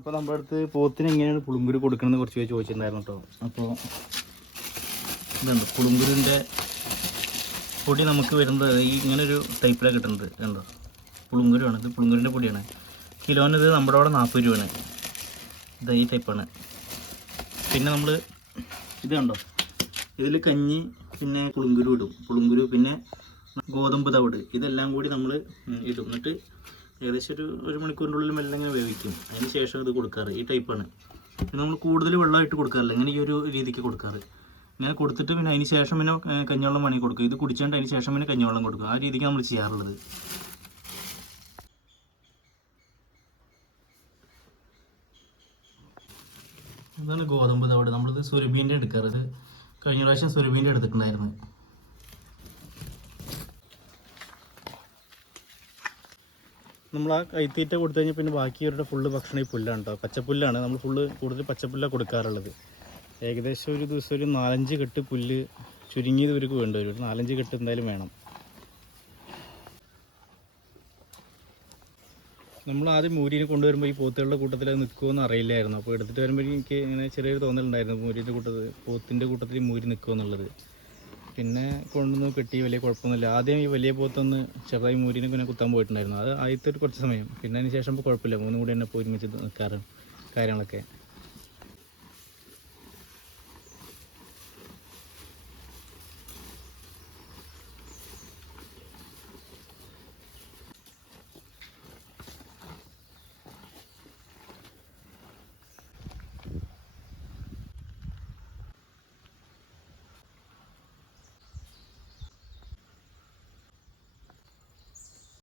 അപ്പോൾ നമ്മുടെ അടുത്ത് പോത്തിന് എങ്ങനെയാണ് പുളുങ്കുരു കൊടുക്കണമെന്ന് കുറച്ച് പേര് ചോദിച്ചിട്ടുണ്ടായിരുന്നു കേട്ടോ. അപ്പോൾ ഇതുണ്ട് പുളുമ്പുരിന്റെ പൊടി നമുക്ക് വരുന്നത് ഈ ഇങ്ങനൊരു ടൈപ്പിലാണ് കിട്ടുന്നത് കണ്ടോ? പുളുങ്കുരുവാണ് ഇത് പുളുങ്കുരിന്റെ പൊടിയാണ്. കിലോന് ഇത് നമ്മുടെ അവിടെ നാൽപ്പത് രൂപയാണ്. ഇത് ഈ ടൈപ്പാണ് പിന്നെ നമ്മൾ ഇത് കണ്ടോ? ഇതിൽ കഞ്ഞി പിന്നെ പുളുങ്കുരു ഇടും. പുളുങ്കുരു പിന്നെ ഗോതമ്പ് തവിട് ഇതെല്ലാം കൂടി നമ്മൾ ഇടും. എന്നിട്ട് ഏകദേശം ഒരു ഒരു മണിക്കൂറിനുള്ളിൽ മെല്ലെ ഇങ്ങനെ വേവിക്കും. അതിന് ശേഷം ഇത് കൊടുക്കാറ്. ഈ ടൈപ്പാണ് പിന്നെ നമ്മൾ കൂടുതൽ വെള്ളമായിട്ട് കൊടുക്കാറില്ല. ഇങ്ങനെ ഈ ഒരു രീതിക്ക് കൊടുക്കാറ്. ഇങ്ങനെ കൊടുത്തിട്ട് പിന്നെ അതിന് ശേഷം പിന്നെ കഞ്ഞിവെള്ളം വേണമെങ്കിൽ കൊടുക്കും. ഇത് കുടിച്ചാണ്ട് അതിന് ശേഷം പിന്നെ കഞ്ഞിവെള്ളം കൊടുക്കും. ആ രീതിക്ക് നമ്മൾ ചെയ്യാറുള്ളത്. ഇതാണ് ഗോതമ്പ് തവിട്. നമ്മളിത് സുരഭീന്റെ എടുക്കാറ്. കഴിഞ്ഞ പ്രാവശ്യം സുരഭീന്റെ എടുത്തിട്ടുണ്ടായിരുന്നു. നമ്മൾ ആ കൈത്തീറ്റ കൊടുത്തു കഴിഞ്ഞാൽ പിന്നെ ബാക്കിയവരുടെ ഫുള്ള് ഭക്ഷണം ഈ പുല്ലാണ് കേട്ടോ പച്ചപ്പുല്ലാണ്. നമ്മൾ ഫുള്ള് കൂടുതൽ പച്ചപ്പുല്ലാണ് കൊടുക്കാറുള്ളത്. ഏകദേശം ഒരു ദിവസം ഒരു നാലഞ്ച് കെട്ട് പുല്ല് ചുരുങ്ങിയത് ഇവർക്ക് വേണ്ടി വരും. ഒരു നാലഞ്ച് കെട്ട് എന്തായാലും വേണം. നമ്മൾ ആദ്യം മൂരിനെ കൊണ്ടുവരുമ്പോൾ ഈ പോത്തുകളുടെ കൂട്ടത്തിൽ അത് നിൽക്കുമെന്ന് അറിയില്ലായിരുന്നു. അപ്പോൾ എടുത്തിട്ട് വരുമ്പോൾ എനിക്ക് ഇങ്ങനെ ചെറിയൊരു തോന്നലുണ്ടായിരുന്നു മൂരിന്റെ കൂട്ടത്തിൽ പോത്തിന്റെ കൂട്ടത്തിൽ മൂരി നിൽക്കുമെന്നുള്ളത് പിന്നെ കൊണ്ടുവന്ന് കെട്ടി വലിയ കുഴപ്പമൊന്നുമില്ല. ആദ്യം ഈ വലിയ പോത്തൊന്ന് ചെറുതായി മൂരിനെ പിന്നെ കുത്താൻ പോയിട്ടുണ്ടായിരുന്നു. അത് ആദ്യത്തെ ഒരു കുറച്ച് സമയം. പിന്നെ അതിന് ശേഷം ഇപ്പോൾ കുഴപ്പമില്ല. മൂന്നും കൂടി തന്നെ പോയി ഒരുമിച്ച് നിൽക്കാറ് കാര്യങ്ങളൊക്കെ.